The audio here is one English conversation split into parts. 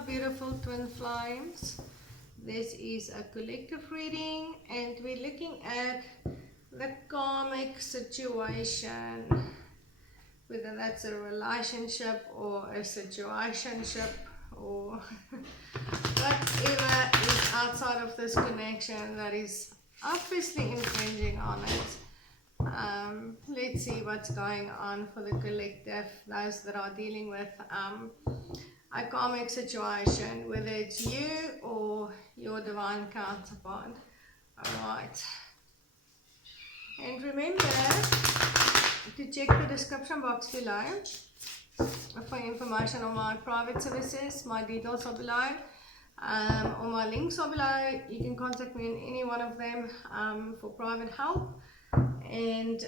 my beautiful twin flames. This is a collective reading and we're looking at the karmic situation, whether that's a relationship or a situationship or whatever is outside of this connection that is obviously infringing on it. Let's see what's going on for the collective, those that are dealing with a karmic situation, whether it's you or your divine counterpart. Alright. And remember to check the description box below for information on my private services. My details are below. All my links are below. You can contact me in any one of them for private help. And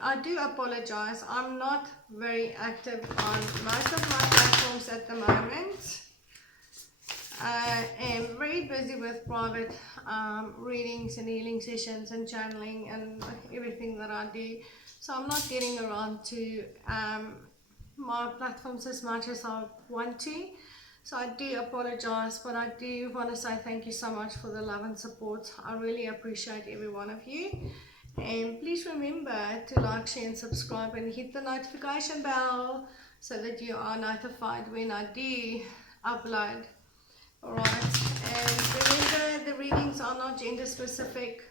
I do apologize. I'm not very active on most of my platforms at the moment. I am very busy with private readings and healing sessions and channeling and everything that I do. So I'm not getting around to my platforms as much as I want to. So I do apologize, but I do want to say thank you so much for the love and support. I really appreciate every one of you. And please remember to like, share and subscribe and hit the notification bell so that you are notified when I do upload. Alright, and remember the readings are not gender specific.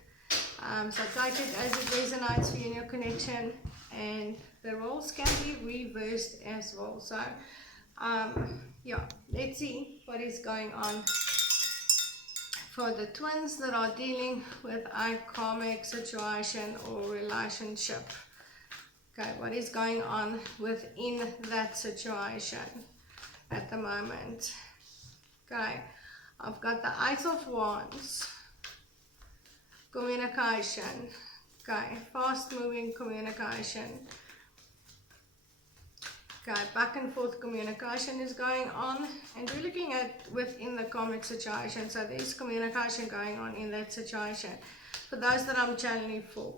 So take it as it resonates for you in your connection, and the roles can be reversed as well. So yeah, let's see what is going on for the twins that are dealing with a karmic situation or relationship. Okay, what is going on within that situation at the moment? Okay, I've got the Ace of Wands, communication. Okay, fast moving communication. Okay, back and forth communication is going on, and we're looking at within the karmic situation. So there's communication going on in that situation for those that I'm channeling for,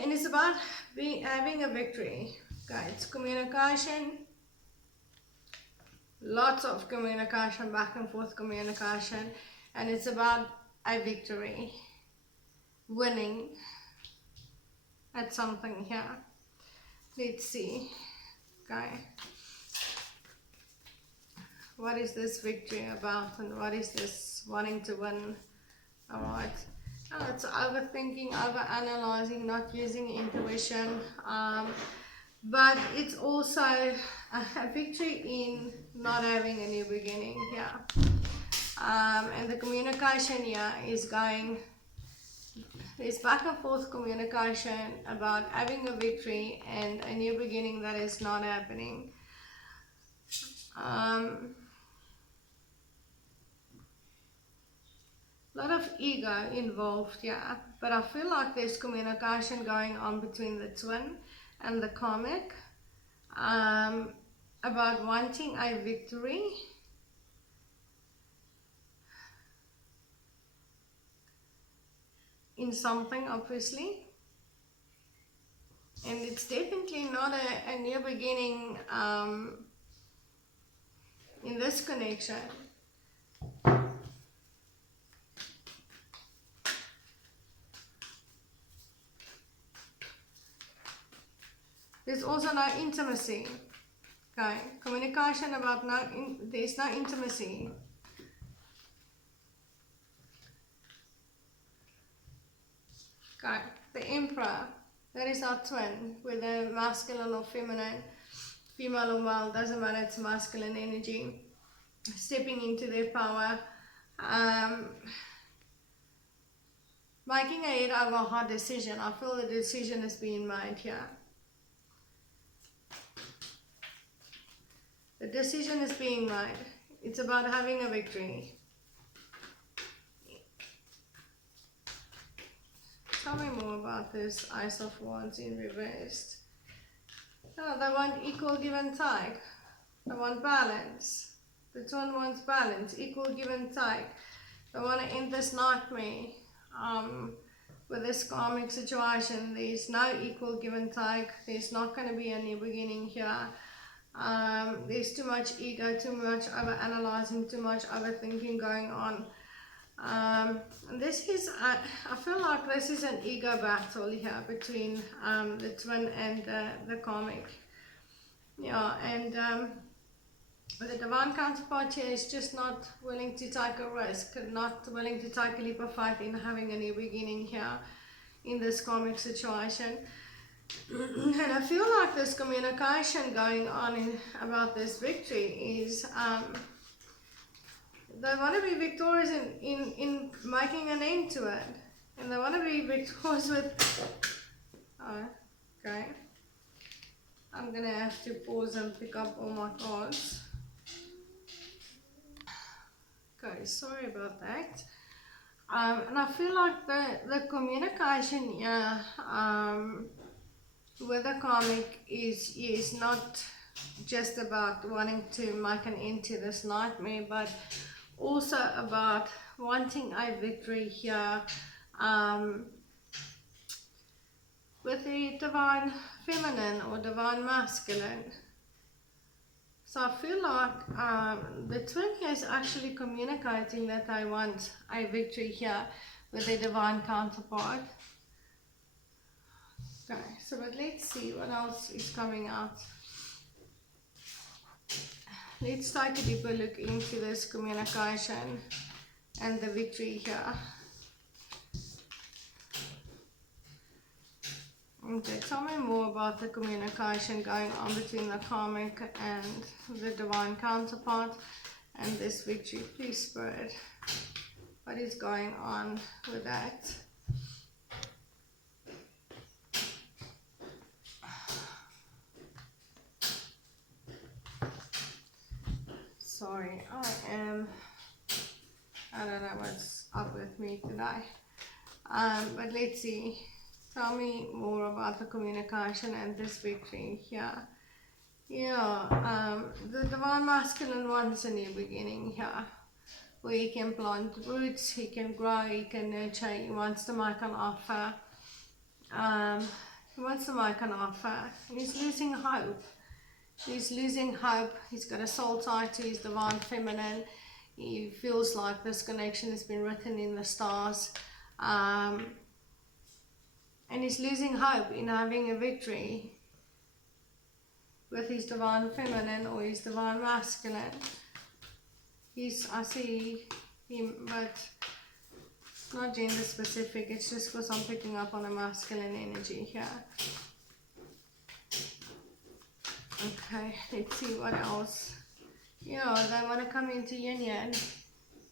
and it's about having a victory. Okay, it's communication, lots of communication, back and forth communication, and it's about a victory, winning at something here. Let's see. Okay, what is this victory about, and what is this wanting to win? Alright, it's overthinking, overanalyzing, not using intuition, but it's also a victory in not having a new beginning here. And the communication here is going, there's back and forth communication about having a victory and a new beginning that is not happening. A lot of ego involved here, but I feel like there's communication going on between the twin and the karmic about wanting a victory. In something, obviously, and it's definitely not a new beginning in this connection. There's also no intimacy. Okay, communication about there's no intimacy. Okay, the Emperor, that is our twin, whether masculine or feminine, female or male, doesn't matter, it's masculine energy, stepping into their power, making a head over heart decision. I feel the decision is being made here. The decision is being made. It's about having a victory. Tell me more about this Ace of Wands in reversed. No, they want equal give and take. They want balance. The twin wants balance, equal give and take. They want to end this nightmare. With this karmic situation, there's no equal give and take. There's not going to be a new beginning here. There's too much ego, too much over-analyzing, too much overthinking going on. This is, I feel like this is an ego battle here between the twin and the karmic. Yeah, and the divine counterpart here is just not willing to take a risk, not willing to take a leap of faith in having a new beginning here in this karmic situation. And I feel like this communication going on about this victory is they want to be victorious in making an end to it. And they want to be victorious with... Oh, okay. I'm going to have to pause and pick up all my cards. Okay, sorry about that. And I feel like the communication here with the karmic is not just about wanting to make an end to this nightmare, but also about wanting a victory here with the divine feminine or divine masculine. So I feel like the twin here is actually communicating that they want a victory here with their divine counterpart. Okay, so but let's see what else is coming out. Let's take a deeper look into this communication and the victory here. Okay, tell me more about the communication going on between the karmic and the divine counterpart and this victory, please, Spirit. What is going on with that? Sorry, I don't know what's up with me today. But let's see. Tell me more about the communication and this victory here. Yeah, the divine masculine wants a new beginning here, where he can plant roots, he can grow, he can nurture, he wants to make an offer. He wants to make an offer. He's losing hope. He's losing hope. He's got a soul tie to his divine feminine. He feels like this connection has been written in the stars. And he's losing hope in having a victory with his divine feminine or his divine masculine. I see him, but it's not gender specific. It's just because I'm picking up on a masculine energy here. Okay, let's see what else. Yeah, they want to come into union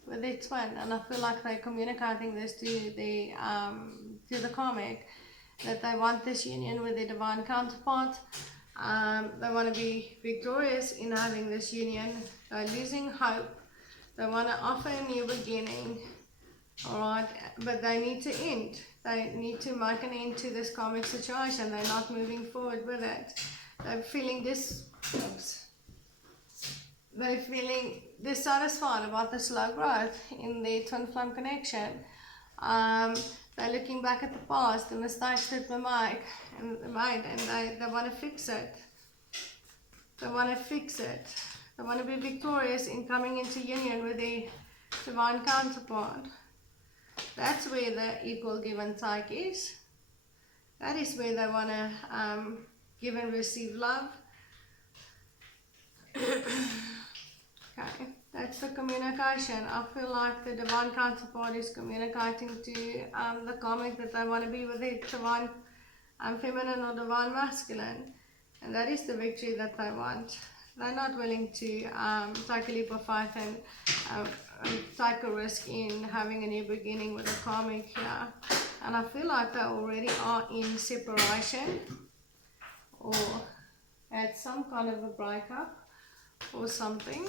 with their twin, and I feel like they're communicating this to the karmic, that they want this union with their divine counterpart. They want to be victorious in having this union. They're losing hope. They want to offer a new beginning. Alright, but they need to end. They need to make an end to this karmic situation. They're not moving forward with it. They're feeling they're feeling dissatisfied about the slow growth in their twin flame connection. They're looking back at the past, the mistakes that were made, and they want to fix it. They want to fix it. They want to be victorious in coming into union with their divine counterpart. That's where the equal give and take is. That is where they want to give and receive love. Okay, that's the communication. I feel like the divine counterpart is communicating to the karmic that they want to be with their divine feminine or divine masculine, and that is the victory that they want. They're not willing to take a leap of faith and take a risk in having a new beginning with a karmic here. And I feel like they already are in separation or at some kind of a breakup or something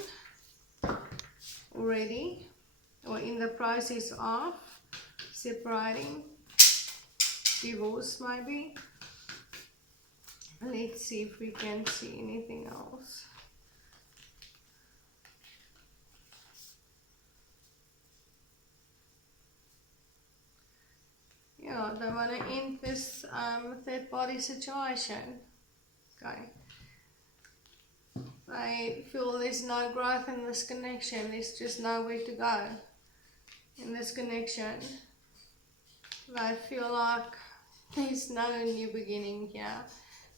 already, or in the process of separating, divorce maybe. Let's see if we can see anything else. Yeah, they want to end this third party situation. Okay. They feel there's no growth in this connection. There's just nowhere to go in this connection. They feel like there's no new beginning here.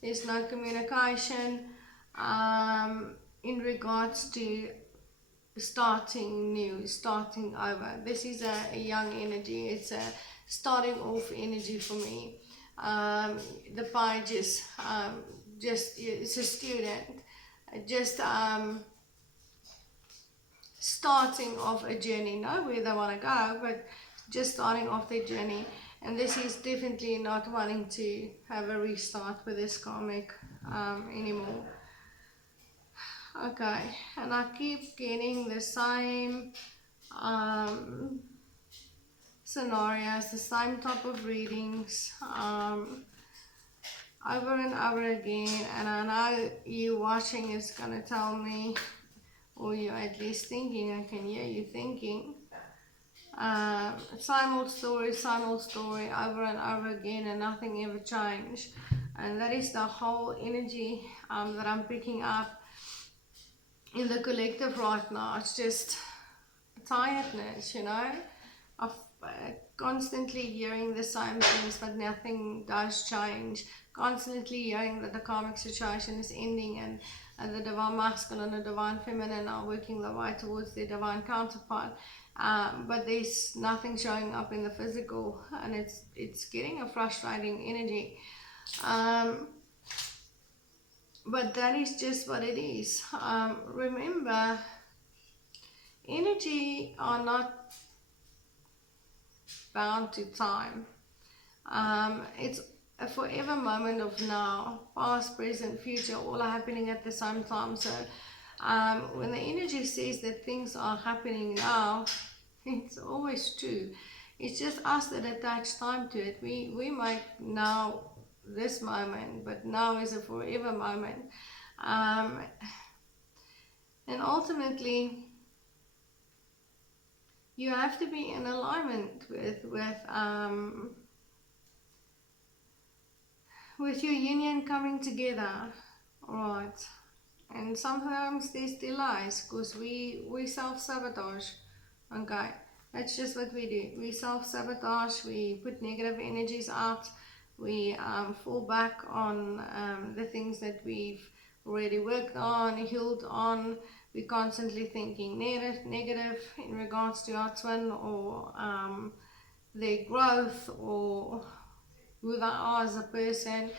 There's no communication in regards to starting new, starting over. This is a young energy. It's a starting off energy for me. The pie just it's a student, just starting off a journey, not where they want to go, but just starting off their journey. And this is definitely not wanting to have a restart with this karmic anymore. Okay, and I keep getting the same scenarios, the same type of readings over and over again, and I know you watching is going to tell me, or you're at least thinking, I can hear you thinking, same old story over and over again, and nothing ever changed. And that is the whole energy that I'm picking up in the collective right now. It's just tiredness, you know, of constantly hearing the same things, but nothing does change. Constantly hearing that the karmic situation is ending, and the divine masculine and the divine feminine are working their way towards their divine counterpart. But there's nothing showing up in the physical, and it's getting a frustrating energy. But that is just what it is. Remember, energy are not bound to time. It's a forever moment of now, past, present, future, all are happening at the same time. So when the energy says that things are happening now, it's always true. It's just us that attach time to it. We make now this moment, but now is a forever moment. And ultimately, you have to be in alignment with your union coming together, right? And sometimes there's delays because we self-sabotage. Okay, that's just what we do. We self-sabotage, we put negative energies out, we fall back on the things that we've already worked on, healed on. We're constantly thinking negative in regards to our twin, or their growth, or who they are as a person,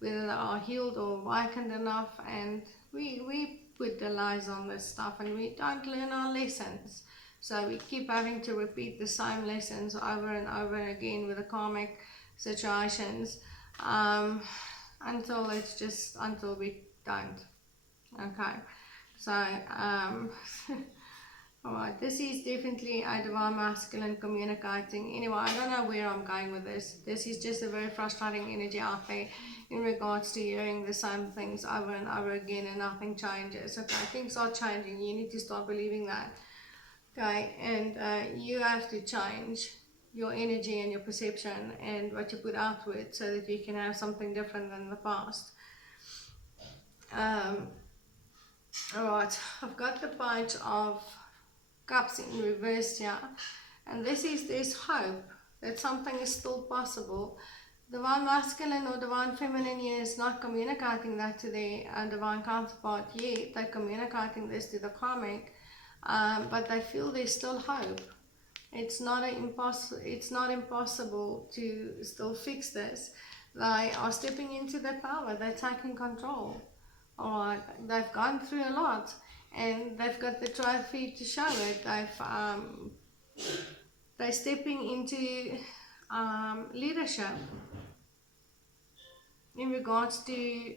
whether they are healed or awakened enough. And we put the lies on this stuff, and we don't learn our lessons. So we keep having to repeat the same lessons over and over again with the karmic situations until we don't. Okay, so alright, this is definitely a divine masculine communicating. Anyway, I don't know where I'm going with this. This is just a very frustrating energy out there in regards to hearing the same things over and over again and nothing changes. Okay, things are changing. You need to start believing that. Okay, and you have to change your energy and your perception and what you put outward so that you can have something different than the past. Alright, I've got the Page of Cups in reverse here, and there's hope that something is still possible. Divine masculine or divine feminine here is not communicating that to their divine counterpart yet. They're communicating this to the karmic, but they feel there's still hope. It's not impossible to still fix this. They are stepping into their power. They're taking control. Alright, they've gone through a lot, and they've got the trophy to show it. They're stepping into leadership in regards to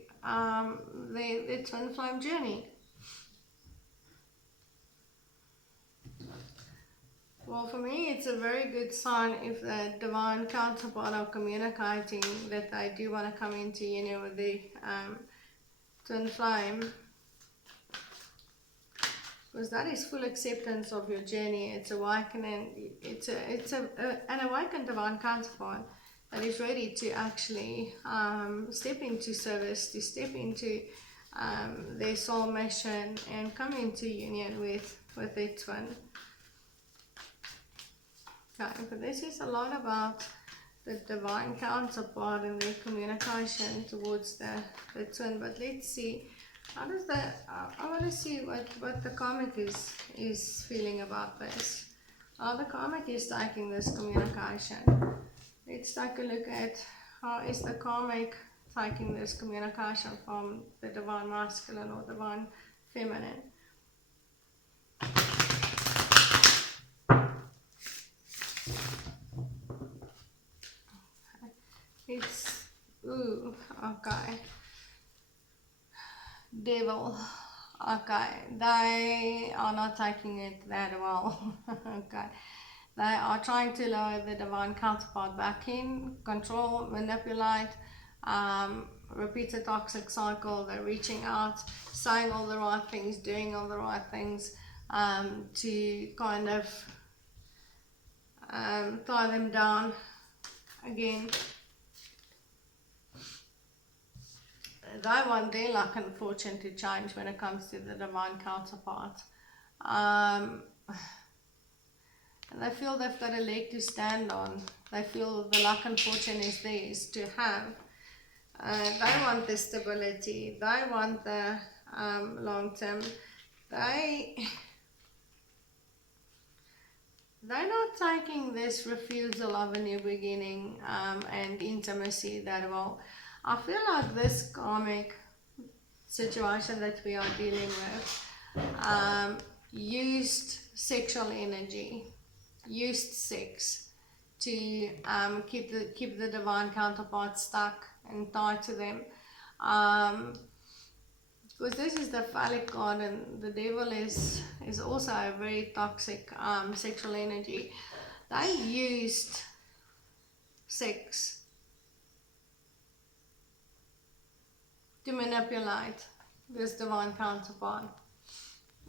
their twin flame journey. Well, for me, it's a very good sign if the divine counterpart are communicating that they do want to come into union with the twin flame, because that is full acceptance of your journey. It's awakening. It's an awakened divine counterpart that is ready to actually step into service, to step into their soul mission and come into union with their twin. Okay, but this is a lot about the divine counterpart and their communication towards the twin. But let's see, how does that, I want to see what the karmic is feeling about this. How the karmic is taking this communication. Let's take a look at how is the karmic taking this communication from the divine masculine or divine feminine. It's, ooh, okay. Devil, okay. They are not taking it that well, okay. They are trying to lower the divine counterpart back in, control, manipulate, repeat the toxic cycle. They're reaching out, saying all the right things, doing all the right things, to kind of tie them down again. They want their luck and fortune to change when it comes to the divine counterpart. And they feel they've got a leg to stand on. They feel the luck and fortune is theirs to have. They want the stability. They want the long term. They're not taking this refusal of a new beginning and intimacy that well. I feel like this karmic situation that we are dealing with used sexual energy, used sex to keep the divine counterpart stuck and tied to them. Because this is the phallic god, and the devil is also a very toxic sexual energy. They used sex to manipulate this divine counterpart.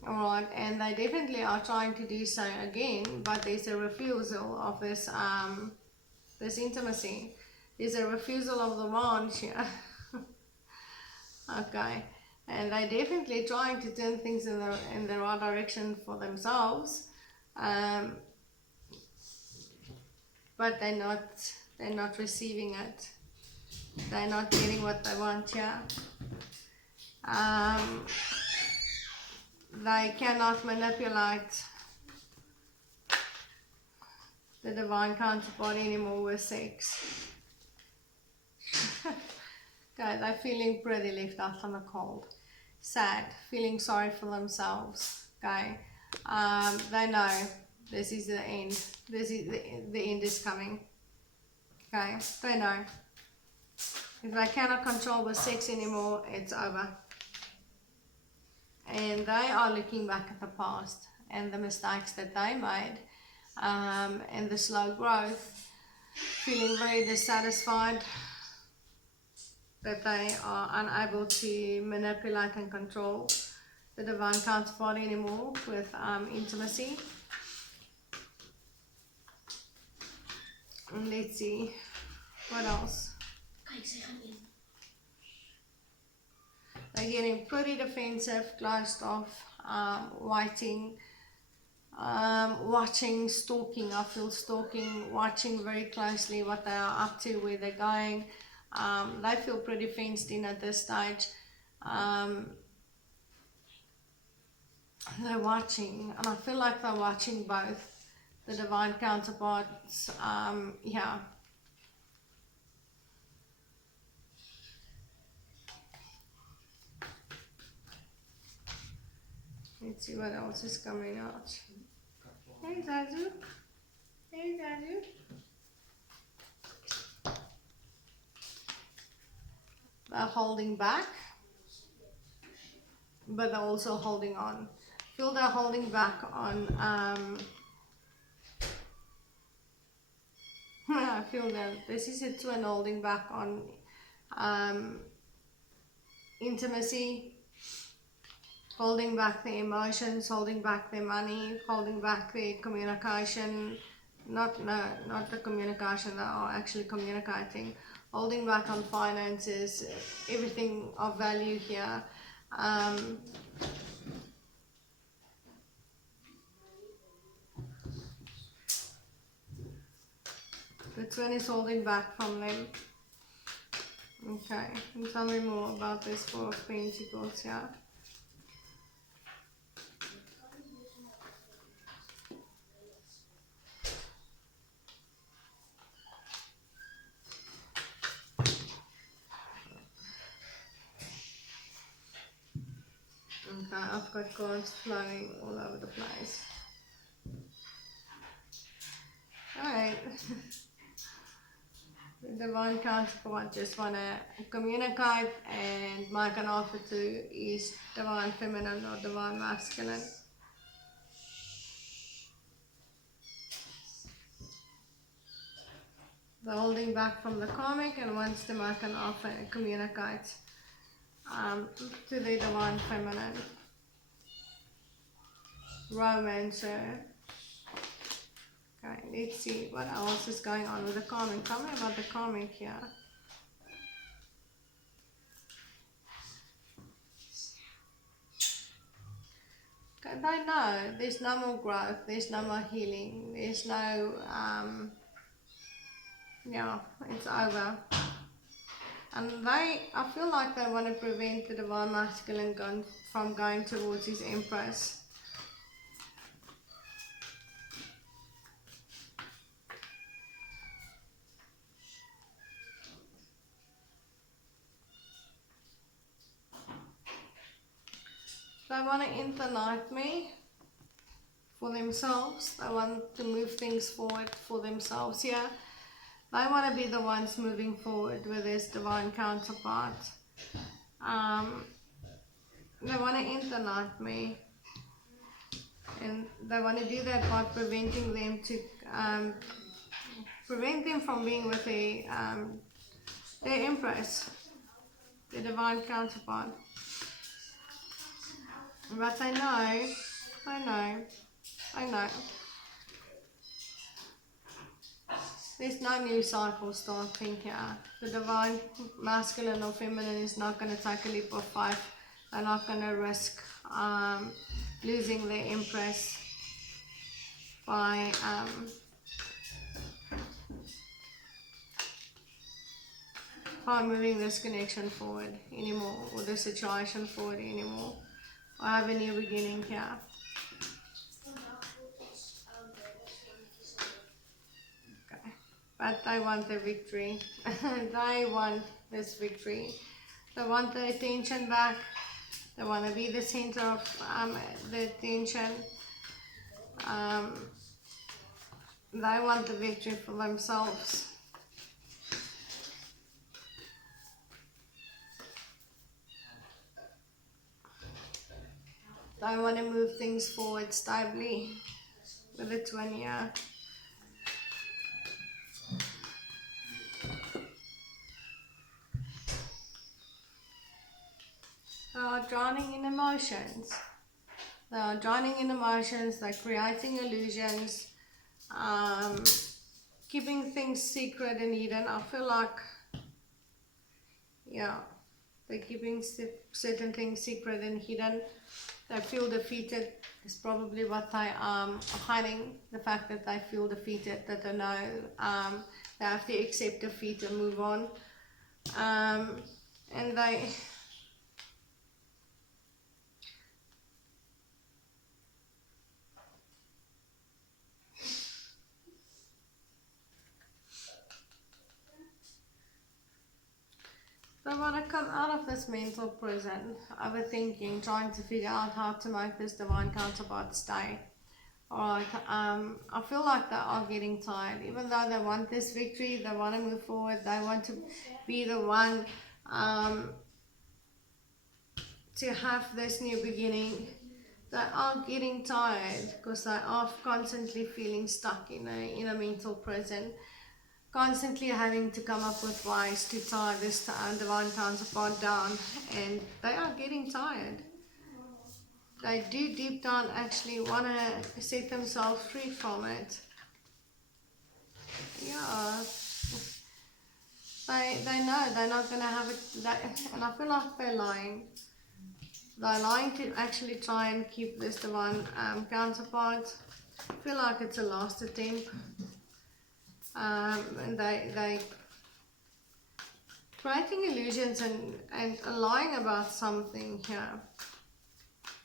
Alright, and they definitely are trying to do so again, but there's a refusal of this this intimacy. There's a refusal of the wand here. Okay, and they're definitely trying to turn things in the right direction for themselves, but they're not receiving it. They're not getting what they want here. They cannot manipulate the divine counterpart anymore with sex. Okay, they're feeling pretty left out on the cold. Sad, feeling sorry for themselves. Okay, they know this is the end. This is the end is coming. Okay, they know. If they cannot control the sex anymore, it's over. And they are looking back at the past and the mistakes that they made, and the slow growth, feeling very dissatisfied that they are unable to manipulate and control the divine counterpart anymore with intimacy. And let's see what else. They're getting pretty defensive, closed off, waiting, watching, stalking. I feel stalking, watching very closely what they are up to, where they're going. They feel pretty fenced in at this stage. They're watching, and I feel like they're watching both the divine counterparts. Yeah. Let's see what else is coming out. Hey Zazu. Hey Zazu. They're holding back, but they're also holding on. Feel they're holding back on I feel that this is a twin holding back on intimacy, holding back their emotions, holding back their money, holding back their communication. Not the communication, they are actually communicating. Holding back on finances, everything of value here. The twin is holding back from them. Okay, and tell me more about this Four of Pentacles here. Okay, I've got cards flowing all over the place. Alright. The divine counterpart just want to communicate and make an offer to is divine feminine or divine masculine. They're holding back from the karmic and wants to make an offer and communicate to the divine feminine. Romancer. Okay, let's see what else is going on with the karmic. Tell me about the karmic here. Okay, they know there's no more growth, there's no more healing, there's no, yeah, it's over. And I feel like they want to prevent the divine masculine from going towards his empress. They want to internalize me for themselves. They want to move things forward for themselves here. They want to be the ones moving forward with this divine counterpart. They want to internalize me. And they want to do that by preventing them prevent them from being with their empress, the divine counterpart. But I know. There's no new cycle starting here. The divine masculine or feminine is not going to take a leap of faith. They're not going to risk losing their empress by moving this connection forward anymore, or the situation forward anymore. I have a new beginning here. Okay, but they want the victory. They want this victory. They want the attention back. They want to be the center of the attention. They want the victory for themselves. They want to move things forward stably with the twin here. They are drowning in emotions. They are drowning in emotions. They're creating illusions, keeping things secret and hidden. I feel like, yeah, they're keeping certain things secret and hidden. They feel defeated. Is probably what they are hiding. The fact that they feel defeated, that they know they have to accept defeat and move on. And they want to come out of this mental prison, overthinking, trying to figure out how to make this divine counterpart stay. Alright, I feel like they are getting tired. Even though they want this victory, they want to move forward, they want to be the one to have this new beginning. They are getting tired because they are constantly feeling stuck in a mental prison. Constantly having to come up with ways to tie this divine counterpart down, and they are getting tired. They do deep down actually want to set themselves free from it. Yeah. They know they're not going to have it, and I feel like they're lying. they're lying to actually try and keep this divine counterpart. I feel like it's a last attempt. And they creating illusions and lying about something here.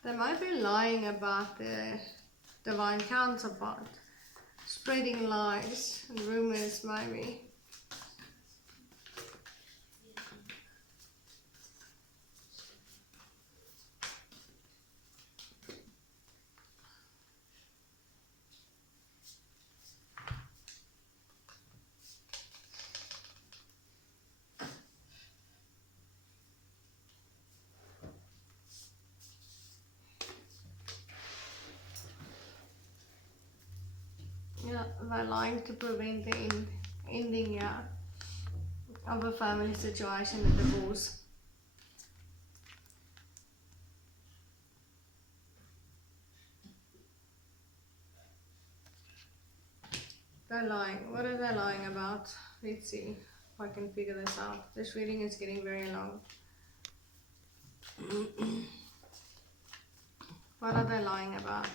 They might be lying about their divine counterpart, spreading lies and rumors maybe. Yeah, they're lying to prevent the ending of a family situation, a divorce. They're lying. What are they lying about? Let's see if I can figure this out. This reading is getting very long. What are they lying about?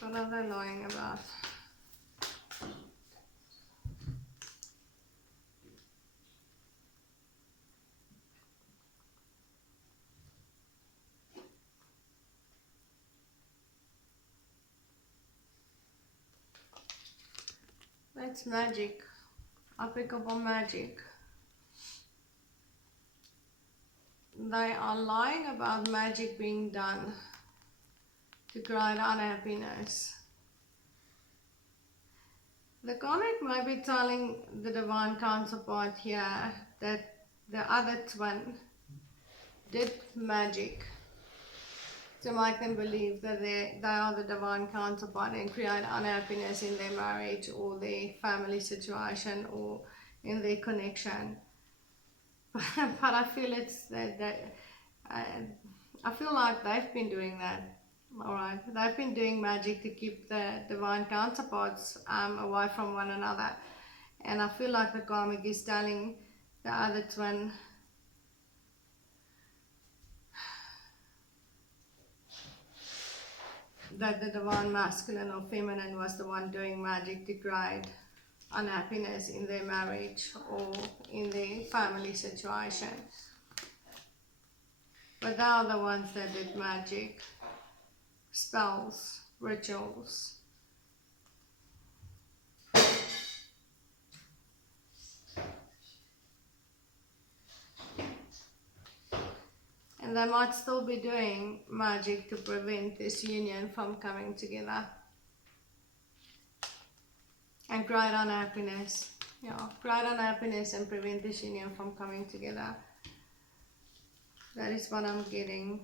What are they lying about? That's magic. I pick up on magic. They are lying about magic being done to create unhappiness. The Karmic might be telling the divine counterpart here that the other twin did magic to make them believe that they are the divine counterpart and create unhappiness in their marriage or their family situation or in their connection. But I feel it's that I feel like they've been doing that. Alright, they've been doing magic to keep the divine counterparts away from one another. And I feel like the Karmic is telling the other twin that the divine masculine or feminine was the one doing magic to create unhappiness in their marriage or in their family situation. But they are the ones that did magic, spells, rituals. And they might still be doing magic to prevent this union from coming together and create unhappiness. Yeah, create unhappiness and prevent this union from coming together. That is what I'm getting.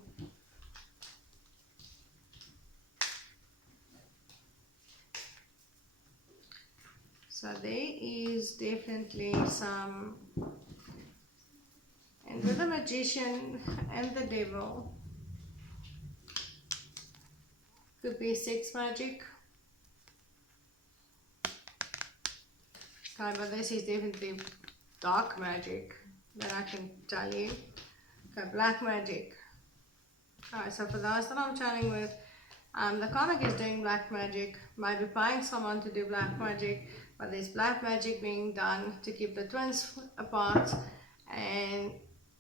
So there is definitely some, and with the Magician and the Devil, could be sex magic. Okay, but this is definitely dark magic, that I can tell you. Okay, black magic. Alright, so for those that I'm chatting with, the Karmic is doing black magic, maybe paying someone to do black magic, but there's black magic being done to keep the twins apart and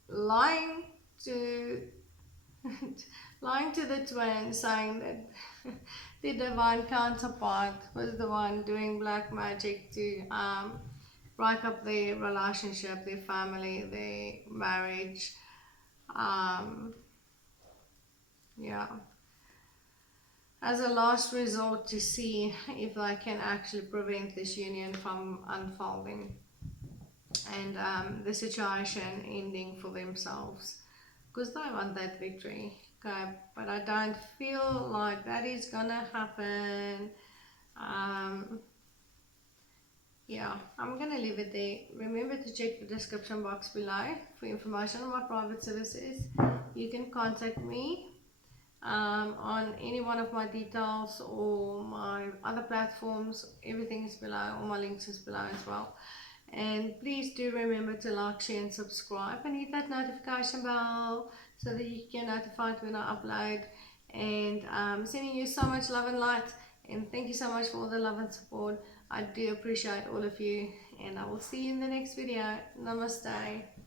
lying to the twins, saying that the divine counterpart was the one doing black magic to break up their relationship, their family, their marriage. Yeah, as a last resort to see if they can actually prevent this union from unfolding and the situation ending for themselves, because they want that victory. Okay, but I don't feel like that is gonna happen. Yeah, I'm gonna leave it there. Remember to check the description box below for information on my private services. You can contact me on any one of my details or my other platforms. Everything is below, all my links is below as well. And please do remember to like, share and subscribe, and hit that notification bell so that you get notified when I upload. And sending you so much love and light, and thank you so much for all the love and support. I do appreciate all of you, and I will see you in the next video. Namaste.